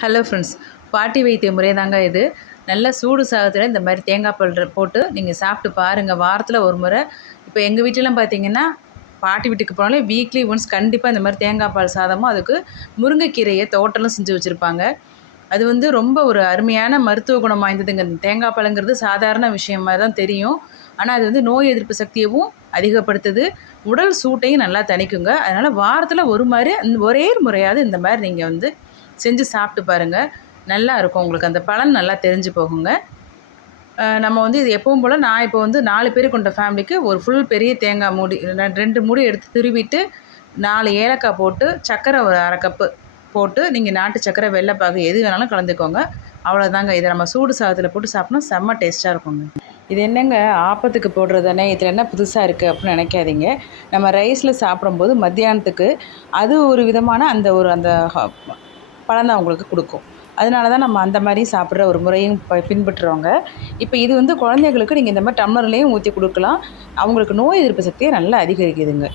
Hello friends பாட்டி வைத்திய முறை தாங்க இது. நல்ல சூடு சாதத்தில் இந்த மாதிரி தேங்காய் பால் போட்டு நீங்கள் சாப்பிட்டு பாருங்கள் வாரத்தில் ஒரு முறை. இப்போ எங்கள் வீட்டிலலாம் பார்த்தீங்கன்னா பாட்டி வீட்டுக்கு போனாலே வீக்லி ஒன்ஸ் கண்டிப்பாக இந்த மாதிரி தேங்காய் பால் சாதமும் அதுக்கு முருங்கைக்கீரையை தோட்டலும் செஞ்சு வச்சுருப்பாங்க. அது வந்து ரொம்ப ஒரு அருமையான மருத்துவ குணம் வாய்ந்ததுங்க. இந்த தேங்காய் பழங்கிறது சாதாரண விஷயமா தான் தெரியும். ஆனால் அது வந்து நோய் எதிர்ப்பு சக்தியவும் அதிகப்படுத்துது. உடல் சூட்டையும் நல்லா தணிக்குங்க. அதனால் வாரத்தில் ஒரு மாதிரி ஒரே முறையாவது இந்த மாதிரி நீங்கள் வந்து செஞ்சு சாப்பிட்டு பாருங்கள் நல்லா இருக்கும் உங்களுக்கு. அந்த பலன் நல்லா தெரிஞ்சு போகுங்க. நம்ம வந்து இது எப்பவும் போல் நான் இப்போ வந்து நாலு பேர் கொண்ட ஃபேமிலிக்கு ஒரு ஃபுல் பெரிய தேங்காய் மூடி ரெண்டு மூடி எடுத்து துருவிட்டு நாலு ஏலக்காய் போட்டு சர்க்கரை ஒரு அரை கப்பு போட்டு நீங்கள் நாட்டு சர்க்கரை வெள்ளைப்பாகு எது வேணாலும் கலந்துக்கோங்க. அவ்வளோதாங்க இதை நம்ம சூடு சாதத்தில் போட்டு சாப்பிட்னா செம்ம டேஸ்ட்டாக இருக்குங்க. இது என்னங்க? ஆப்பத்துக்கு போடுறதானே இதில் என்ன புதுசாக இருக்குது அப்படின்னு நினைக்காதீங்க. நம்ம ரைஸில் சாப்பிடும்போது மத்தியானத்துக்கு அது ஒரு விதமான அந்த ஒரு அந்த பலன் அவங்களுக்கு கொடுக்கும். அதனால தான் நம்ம அந்த மாதிரி சாப்பிட்ற ஒரு முறையும் ப- பின்பற்றுறவங்க. இப்போ இது வந்து குழந்தைகளுக்கு நீங்கள் இந்த மாதிரி டம்ளர்லேயும் ஊற்றி கொடுக்கலாம். அவங்களுக்கு நோய் எதிர்ப்பு சக்தியை நல்லா அதிகரிக்குதுங்க.